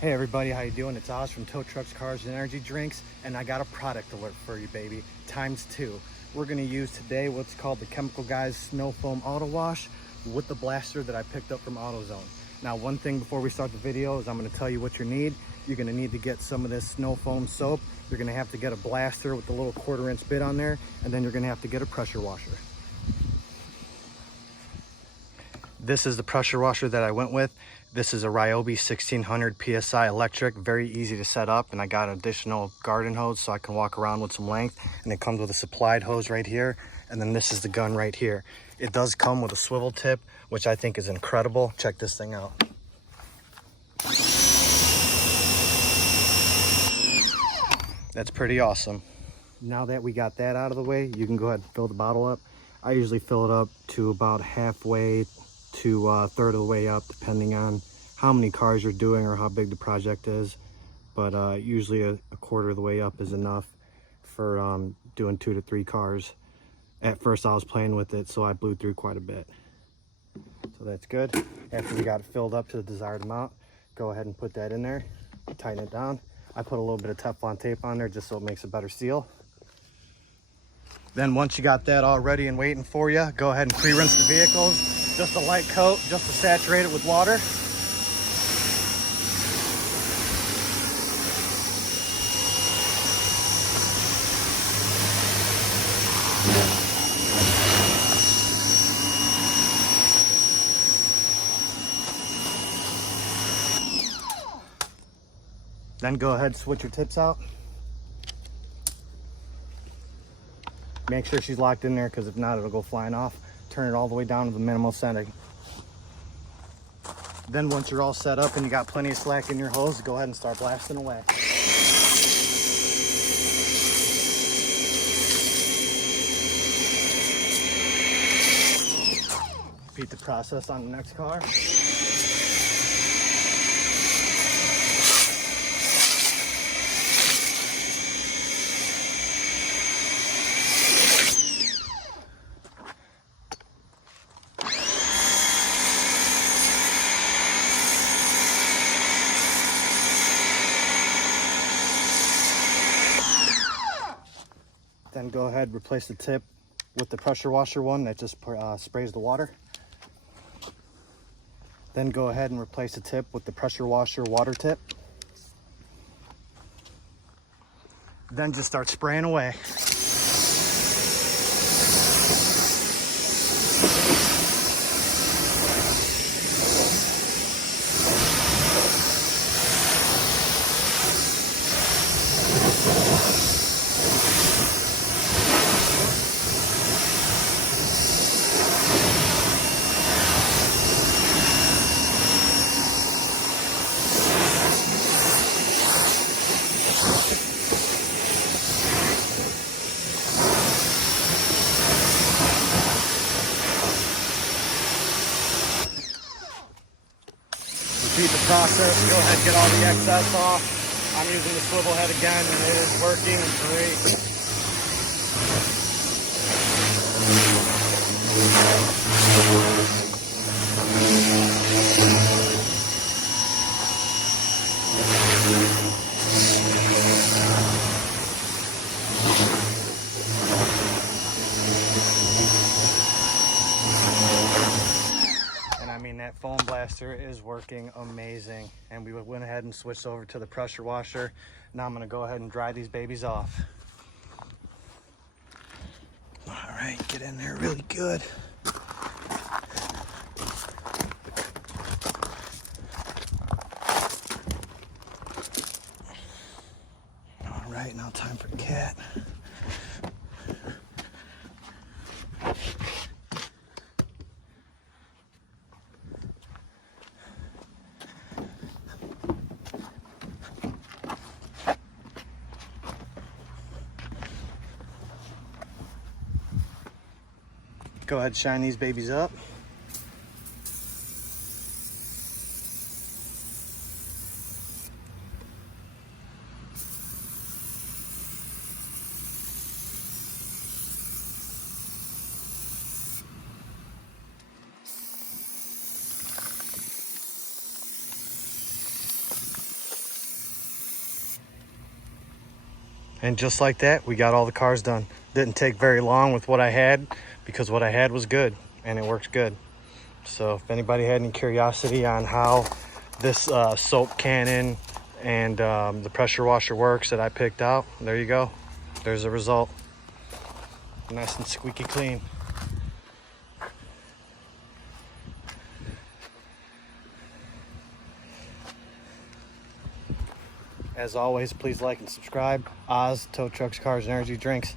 Hey everybody, how you doing? It's Oz from Tow Trucks, Cars, and Energy Drinks, and I got a product alert for you, baby. ×2. We're gonna use today what's called the Chemical Guys Snow Foam Auto Wash with the blaster that I picked up from AutoZone. Now, one thing before we start the video is I'm gonna tell you what you need. You're gonna need to get some of this snow foam soap. You're gonna have to get a blaster with the little 1/4-inch bit on there, and then you're gonna have to get a pressure washer. This is the pressure washer that I went with. This is a Ryobi 1600 PSI electric, very easy to set up, and I got an additional garden hose so I can walk around with some length, and it comes with a supplied hose right here, and then this is the gun right here. It does come with a swivel tip, which I think is incredible. Check this thing out. That's pretty awesome. Now that we got that out of the way, you can go ahead and fill the bottle up. I usually fill it up to about halfway to a third of the way up, depending on how many cars you're doing or how big the project is. But usually a 1/4 of the way up is enough for doing 2 to 3 cars. At first I was playing with it, so I blew through quite a bit. So that's good. After we got it filled up to the desired amount, go ahead and put that in there, tighten it down. I put a little bit of Teflon tape on there just so it makes a better seal. Then once you got that all ready and waiting for you, go ahead and pre-rinse the vehicles. Just a light coat, just to saturate it with water. Then go ahead and switch your tips out. Make sure she's locked in there, because if not, it'll go flying off. Turn it all the way down to the minimal setting. Then once you're all set up and you got plenty of slack in your hose, go ahead and start blasting away. Repeat the process on the next car. Then go ahead and replace the tip with the pressure washer one that just sprays the water. Then go ahead and replace the tip with the pressure washer water tip. Then just start spraying away. Repeat the process. Go ahead and get all the excess off. I'm using the swivel head again, and it is working great. That foam blaster is working amazing, and we went ahead and switched over to the pressure washer. Now I'm going to go ahead and dry these babies off. All right, get in there really good. All right, now time for cat. Go ahead and shine these babies up. And just like that, we got all the cars done. Didn't take very long with what I had, because what I had was good and it works good. So if anybody had any curiosity on how this soap cannon and the pressure washer works that I picked out, there you go. There's the result. Nice and squeaky clean. As always, please like and subscribe. Oz, Tow Trucks, Cars, and Energy Drinks.